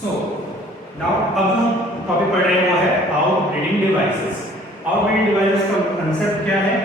So now अब हम topic पढ़ रहे हैं वो है आउटब्रीडिंग डिवाइसेस। आउटब्रीडिंग डिवाइसेस का कंसेप्ट क्या है?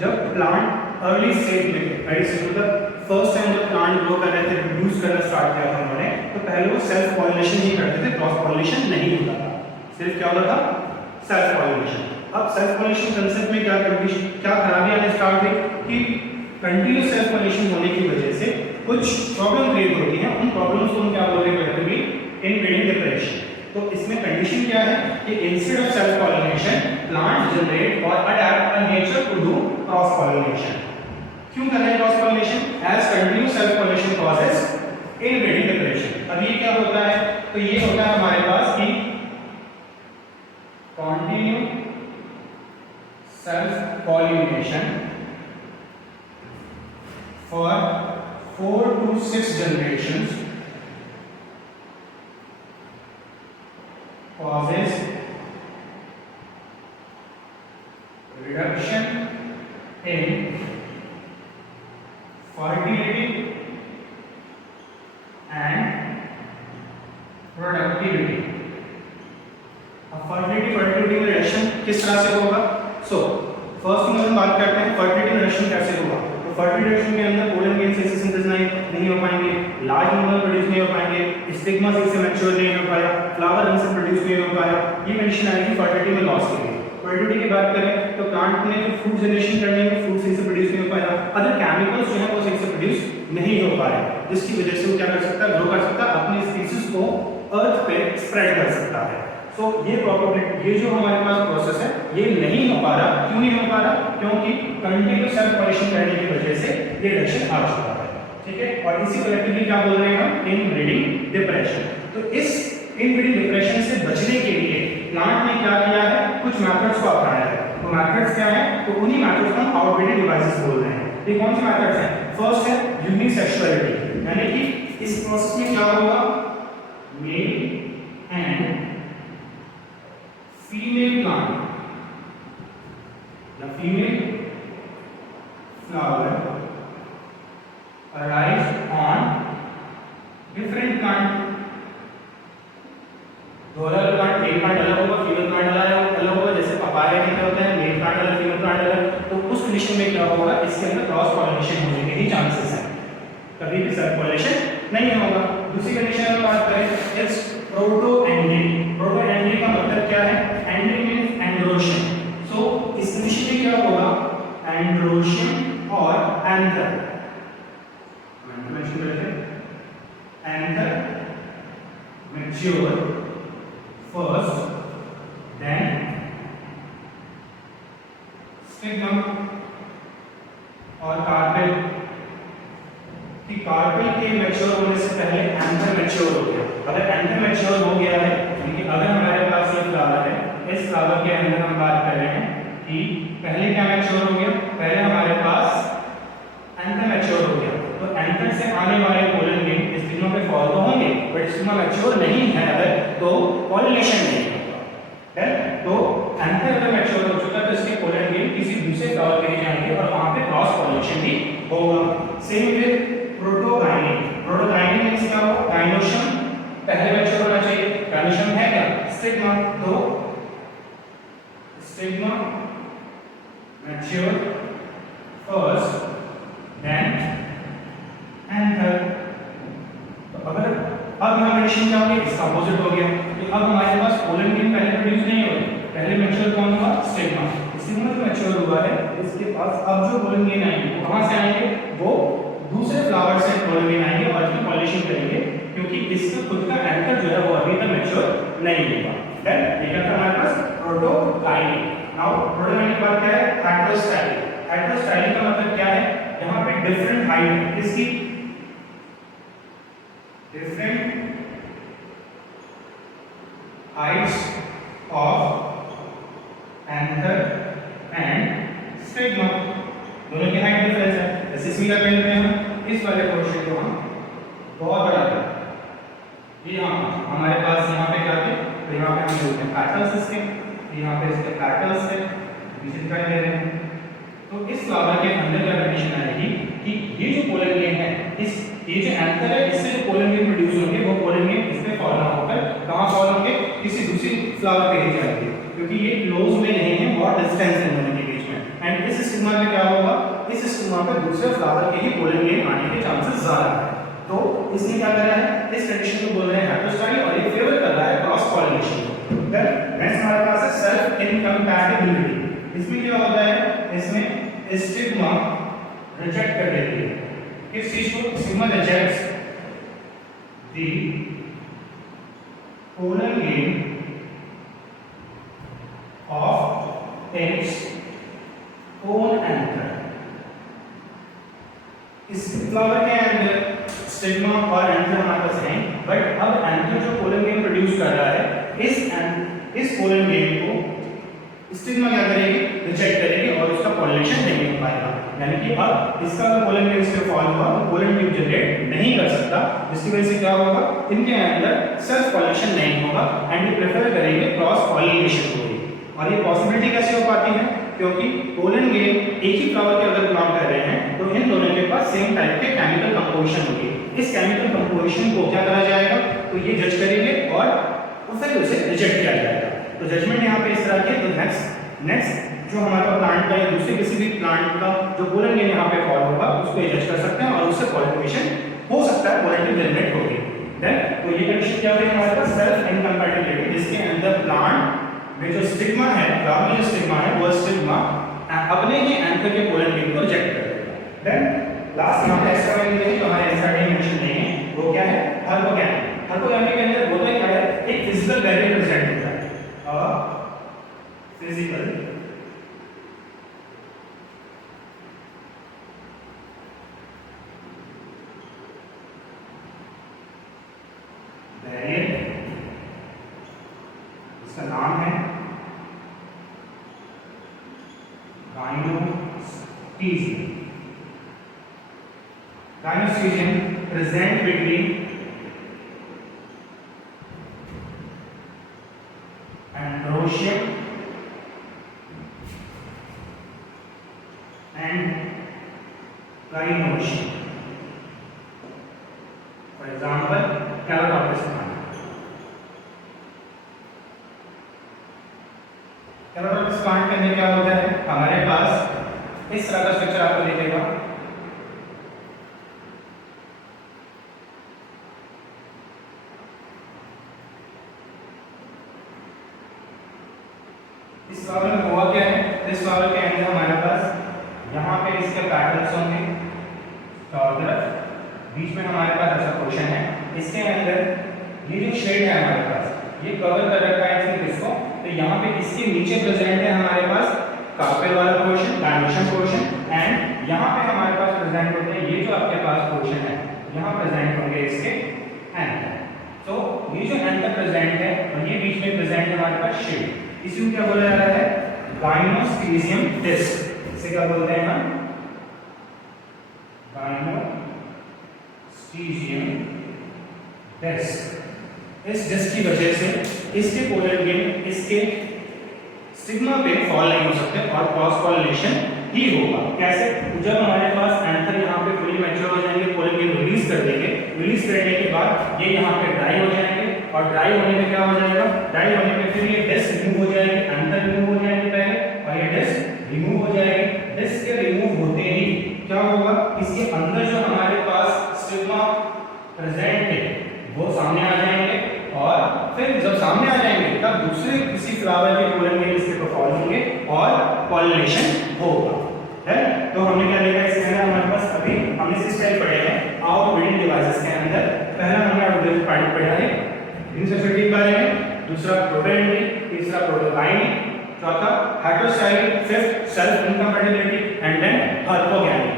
जब प्लांट अर्ली स्टेज में मतलब फर्स्ट टाइम जब प्लांट ग्रो कर रहे थे, प्रोड्यूस करना स्टार्ट किया था उन्होंने, तो पहले वो सेल्फ पॉलिनेशन ही करते थे, क्रॉस पॉलिनेशन नहीं होता था। सिर्फ क्या होता था? Self pollination. अब सेल्फ पॉलिनेशन कंसेप्ट में क्या खराबी आने स्टार्ट हुई कि कंटिन्यूस सेल्फ पॉलिनेशन होने की वजह से कुछ प्रॉब्लम क्रिएट होती है। उन प्रॉब्लम्स को हम क्या बोल रहे हैं? Inbreeding depression. तो इसमें कंडीशन क्या है कि instead of self pollination plant generate और adapt a nature to do cross pollination. क्यों कर रहे हैं cross pollination? As continuous self pollination causes inbreeding depression. अब ये क्या होता है? तो ये होता है हमारे पास कि continue self pollination for 4 to 6 generations causes reduction in fertility and productivity। अब fertility में रिडक्शन किस तरह से होगा? सो फर्स्ट थिंग हम बात करते हैं फर्टिलिटी रिडक्शन कैसे होगा। फर्टिलिटी रिडक्शन के अंदर पोलन ग्रेन से सिंथेसिस नहीं हो पाएंगे, लार्ज नंबर प्रोड्यूस नहीं हो पाएंगे, स्टिग्मा से मैच्योर नहीं हो पाया, फ्लावर रंग से प्रोड्यूस नहीं हो पाया। ये कंडीशन आएगी फर्टिलिटी में लॉस के लिए। फर्टिलिटी की बात करें तो प्लांट में फ्रूट जनरेशन करने में फ्रूट सही से प्रोड्यूस नहीं हो पाया, अदर केमिकल्स जो है वो सही से प्रोड्यूस नहीं हो पाए, जिसकी वजह से वो क्या कर सकता है? ग्रो कर सकता है, अपनी स्पीशीज को अर्थ पे स्प्रेड कर सकता है। तो ये प्रोबेबिलिटी, ये जो हमारे पास प्रोसेस है ये नहीं हो पा रहा। क्यों नहीं हो पा रहा? क्योंकि कंटिन्यूस सेल्फ पॉलिनेशन करने की वजह से ये रिडक्शन आ चुका है। ठीक है, और इसी कलेक्टिवली क्या बोल रहे हैं हम? Inbreeding depression. तो इस इनब्रीडिंग डिप्रेशन से बचने के लिए प्लांट ने क्या किया है? कुछ मेथड्स को अपनाया है। तो मेथड्स क्या है? तो उन्हीं मेथड्स को हम आउटब्रीडिंग डिवाइसेस बोल रहे हैं। ये कौन से मेथड्स हैं? फर्स्ट है यूनिसेक्सुअलिटी, यानी कि इस प्रोसेस में क्या होगा? Male and female plant, the female flower arise on different plant। दो अलग प्लांट, मेल प्लांट अलग होगा, फीमेल प्लांट अलग होगा। जैसे पपाया के क्या होता है? मेल प्लांट अलग, फीमेल प्लांट अलग। तो उस कंडीशन में क्या होगा? इसके अंदर क्रॉस पॉलिनेशन होने के ही चांसेस हैं, कभी भी सेल्फ पॉलिनेशन नहीं होगा। दूसरी कंडीशन में बात करें it's protandry. Protandry का मतलब क्या है? Andriy means एंड्रोशन। सो इस कंडीशन में क्या होगा? एंड्रोशन और एंथर। मेंशन करते हैं anther mature first, then stigma और कार्पेल। कि कार्पेल के मैच्योर होने से पहले एंथर मैच्योर हो गया। अगर एंथर मैच्योर हो गया है, यानी कि अगर हमारे पास ये फ्लावर है, इस फ्लावर के अंदर हम बात कर रहे हैं कि पहले क्या मैच्योर हो गया? पहले हमारे पास एंथर मैच्योर हो गया। तो एंथर से आने वाले पोलन ग्रेन स्टिग्मा पे फॉल तो होंगे, बट स्टिग्मा मैच्योर नहीं है अगर, तो पॉलिनेशन नहीं होगा। है तो एंथर अगर मैच्योर हो चुका है तो इसके पोलन ग्रेन किसी दूसरे फ्लावर पे जाएंगे और वहां पे क्रॉस पॉलिनेशन भी होगा। Same with protogyny. Protogyny means क्या होगा? गाइनोशन पहले मैच्योर होना चाहिए। गाइनोशन है क्या? स्टिग्मा। तो stigma mature first, then anther. तो अगर अब यहां कंडीशन क्या होगी? इसका अपोजिट हो गया कि अब हमारे पास पोलन ग्रेन पहले प्रोड्यूस नहीं हो रहे, पहले मैच्योर कौन हुआ? स्टिग्मा। स्टिग्मा जो मैच्योर हुआ है इसके पास अब जो पोलन ग्रेन आएंगे वो कहां से आएंगे? वो दूसरे फ्लावर से पोलन ग्रेन आएंगे और इसकी पॉलिनेशन करेंगे, क्योंकि इसका खुद का एंकर जो है वो अभी तक मैच्योर नहीं हुआ। देन ये था हमारे पास प्रोटोगाइनिंग। नाउ प्रोटोगाइनिंग की बात क्या है? हेटेरोस्टाइलिंग। हेटेरोस्टाइलिंग का मतलब क्या है? यहां पे डिफरेंट हाइट, इसकी different Heights of anther and stigma, दोनों की हाइट डिफरेंस है। जैसे इसमें क्या कहते हैं हम? इस वाले पोर्शन को हम बहुत बड़ा कर, ये हमारे पास यहाँ पे क्या है? तो यहाँ पे हम बोलते हैं पैटल्स इसके, यहाँ पे इसके पैटल्स है, पीछे दिखाई दे रहे हैं। तो इस फ्लावर के अंदर क्या कंडीशन आएगी कि ये जो पोलन ग्रेन है, इस ये जो एंथर है, इससे जो पोलन ग्रेन प्रोड्यूस होंगे वो पोलन ग्रेन इस पे फॉलो होकर फ्लावर पे ही जाएगी, क्योंकि ये क्लोज में नहीं है, बहुत डिस्टेंस है दोनों के बीच में। एंड इस स्टिग्मा में क्या होगा, इस स्टिग्मा पे दूसरे फ्लावर के ही पोलन ग्रेन आने के चांसेस ज्यादा है। तो इसने क्या करा है, इस कंडीशन को बोल रहे हैं हेटेरोस्टाइल, और ये फेवर कर रहा है क्रॉस पॉलिनेशन को। देन नेक्स्ट हमारे पास है सेल्फ इनकम्पैटिबिलिटी। इसमें क्या होता है, इसमें स्टिग्मा रिजेक्ट कर देती है, किस चीज को, stigma rejects the pollen grain of its own anther। इस फ्लावर के अंदर स्टिग्मा और एंथर हमारे पास है, बट अब एंथर जो पोलन ग्रेन प्रोड्यूस कर रहा है, इस पोलन ग्रेन को स्टिग्मा क्या करेगी, रिजेक्ट करेगी और उसका पॉलिनेशन नहीं हो पाएगा। यानी कि अब इसका पोलन ग्रेन इस पे फॉल हुआ तो पोलन ट्यूब जनरेट नहीं कर सकता, जिसकी वजह से क्या होगा, इनके अंदर सेल्फ पॉलिनेशन नहीं होगा एंड ये प्रेफर करेंगे क्रॉस पॉलिनेशन को। और ये पॉसिबिलिटी कैसे हो पाती है, क्योंकि पोलन ग्रेन एक ही फ्लावर के अगर बिलोंग कर रहे हैं तो इन दोनों के पास सेम टाइप के केमिकल कंपोजिशन होगी। इस केमिकल कंपोजिशन को क्या करा जाएगा, तो ये जज करेंगे और फिर उसे रिजेक्ट किया जाएगा। तो जजमेंट यहाँ पे इस तरह की। तो नेक्स्ट जो हमारा प्लांट का या दूसरे किसी भी प्लांट का जो पोलन ग्रेन यहाँ पे फॉल होगा उसको ये जज कर सकते हैं और उससे पॉलिनेशन हो सकता है, पोलन जनरेट होगी। देन तो ये कंडीशन क्या होगी हमारे पास, सेल्फ इनकम्पैटिबिलिटी, जिसके अंदर प्लांट में जो स्टिग्मा है, फ्लावर में जो स्टिग्मा है, वो स्टिग्मा अपने ही एंथर के पोलन ग्रेन को रिजेक्ट कर देगा। देन लास्ट यहाँ पे एक्स्ट्रा वैल्यू है जो हमारे एनसीईआरटी में मेंशन नहीं है, वो क्या है, हाइपोगैमी। हाइपोगैमी के अंदर होता क्या है, एक फिजिकल बैरियर प्रेजेंट होता है, फिजिकल बैरियर, इसका नाम है gynospecium। Gynospecium present between androecium and gynoecium। For example, Carotops plant। Carotops plant के अंदर क्या होता है, हमारे पास इस तरह का स्ट्रक्चर आपको दिखेगा। इस फ्लावर में हुआ क्या है, इस फ्लावर के अंदर हमारे पास यहाँ पे इसके पैटर्न्स होंगे चारों तरफ, बीच में हमारे पास ऐसा पोर्शन है, इसके अंदर ये जो शेड है हमारे पास ये कवर कर रखा है इसने किसको, तो यहाँ पे इसके नीचे प्रेजेंट है हमारे पास कार्पेल वाला पोर्शन, डायमेंशन पोर्शन, एंड यहाँ पे हमारे पास प्रेजेंट होते हैं ये जो आपके पास पोर्शन है, यहाँ प्रेजेंट होंगे इसके एंथर। तो ये जो एंथर प्रेजेंट है और ये बीच में प्रेजेंट है हमारे पास शेड, इसी को क्या बोला जा रहा है, गाइनोस्पीजियम डिस्क। इसे क्या बोलते हैं हम, गाइनोस्पीजियम डिस्क। इस डिस्क की वजह से इसके पोलन ग्रेन इसके स्टिग्मा पे फॉल नहीं हो सकते और क्रॉस पॉलिनेशन ही होगा। कैसे, जब हमारे पास एंथर यहाँ पे फुली मैच्योर हो जाएंगे, पोलन ग्रेन रिलीज कर देंगे, रिलीज करने के बाद ये यहाँ पे ड्राई हो जाएंगे और ड्राई होने में क्या हो जाएगा, ड्राई होने में फिर ये डिस्क रिमूव हो जाएगी, एंथर रिमूव हो जाएंगे पहले और ये डिस्क रिमूव हो जाएगी। डिस्क के रिमूव होते ही क्या होगा, इसके अंदर जो हमारे पास स्टिग्मा प्रेजेंट है वो सामने आ जाएंगे और फिर जब सामने आ जाएंगे तब दूसरे किसी फ्लावर के पोलन ग्रेन इसके पर फॉल होंगे और पॉलिनेशन होगा। है, तो हमने क्या देखा इसके अंदर हमारे पास अभी हमने 6 टाइप पढ़े हैं आउटब्रीडिंग डिवाइसेस के अंदर। पहला हमने आउटब्रीडिंग पार्ट पढ़ा है इंसेक्टिसाइड के बारे में, दूसरा प्रोटोएंड्री, तीसरा प्रोटोगाइनी, चौथा heterostyly, fifth self incompatibility and then hypogamy.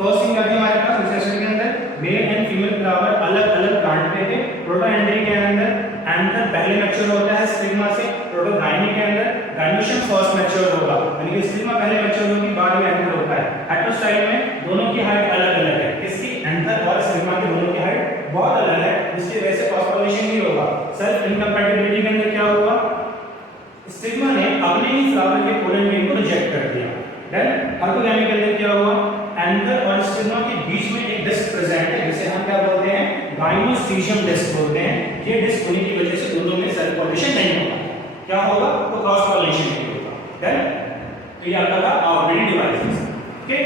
First thing क्या थी हमारे पास इंसेक्टिसाइड के अंदर, मेल एंड फीमेल फ्लावर अलग-अलग प्लांट पे थे। प्रोटोएंड्री के अंदर एंथर पहले मैच्योर होता है स्टिग्मा से, प्रोटोगाइनी के अंदर गाइनोशियम फर्स्ट मैच्योर होगा, यानी कि स्टिग्मा पहले मैच्योर होगी बाद में एंथर होता है। हेटेरोस्टाइल में दोनों की हाइट अलग-अलग है, किसकी, एंथर और स्टिग्मा की दोनों की हाइट बहुत अलग है, जिसकी वजह से क्रॉस पॉलिनेशन नहीं होगा। सेल्फ इनकम्पैटिबिलिटी के अंदर क्या हुआ, स्टिग्मा ने अपने ही फ्लावर के पोलन ग्रेन को रिजेक्ट कर दिया। देन हाइपोगैमी के अंदर क्या हुआ, एंथर और स्टिग्मा के बीच में एक डिस्क प्रेजेंट है जिसे हम क्या बोलते हैं, गाइनोस्पीजियम डिस्क बोलते हैं। ये डिस्क होने की वजह से दोनों में सेल्फ पॉलिनेशन नहीं होगा। क्या होगा तो क्रॉस कोरिलेशन नहीं होगा। देन तो ये आपका था ऑर्बिटरी डिवाइसेस। ओके